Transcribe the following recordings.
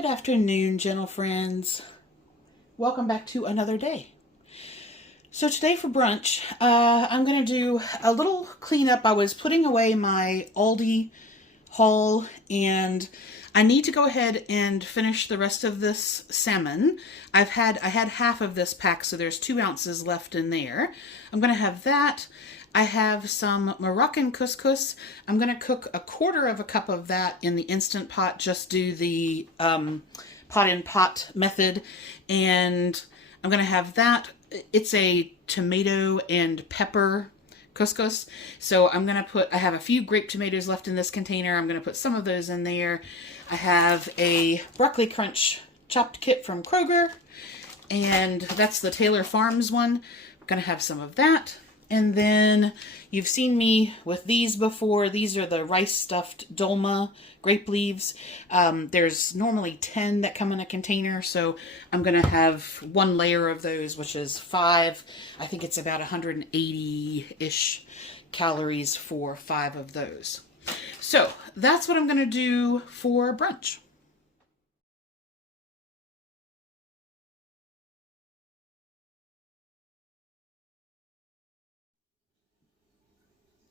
Good afternoon, gentle friends. Welcome back to another day. So today for brunch, I'm going to do a little cleanup. I was putting away my ALDI haul, and I need to go ahead and finish the rest of this salmon. I had half of this pack, so there's 2 ounces left in there. I'm going to have that. I have some Moroccan couscous. I'm going to cook 1/4 cup of that in the Instant Pot. Just do the pot-in-pot method. And I'm going to have that. It's a tomato and pepper couscous. So I'm going to I have a few grape tomatoes left in this container. I'm going to put some of those in there. I have a broccoli crunch chopped kit from Kroger. And that's the Taylor Farms one. I'm going to have some of that. And then you've seen me with these before. These are the rice stuffed Dolma grape leaves. There's normally 10 that come in a container, so I'm going to have 1 layer of those, which is 5. I think it's about 180-ish calories for 5 of those. So that's what I'm going to do for brunch.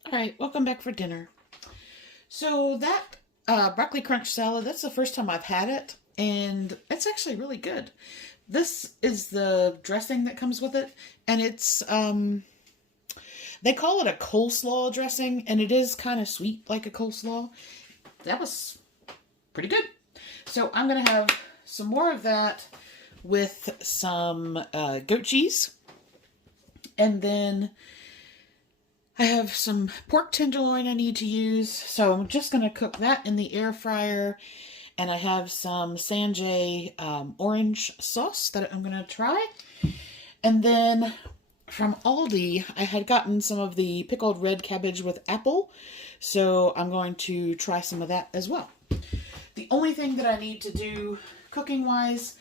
All right, welcome back for dinner. So that broccoli crunch salad, that's the first time I've had it, and it's actually really good. This is the dressing that comes with it, and it's, they call it a coleslaw dressing, and it is kind of sweet like a coleslaw. That was pretty good. So I'm going to have some more of that with some goat cheese, and then I have some pork tenderloin I need to use, so I'm just going to cook that in the air fryer. And I have some Sanjay orange sauce that I'm going to try. And then from Aldi, I had gotten some of the pickled red cabbage with apple, so I'm going to try some of that as well. The only thing that I need to do cooking-wise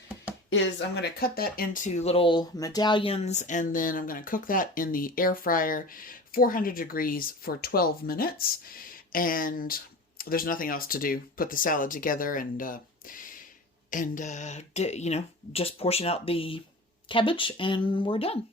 is I'm going to cut that into little medallions, and then I'm going to cook that in the air fryer, 400 degrees for 12 minutes. And there's nothing else to do. Put the salad together and you know, just portion out the cabbage and we're done.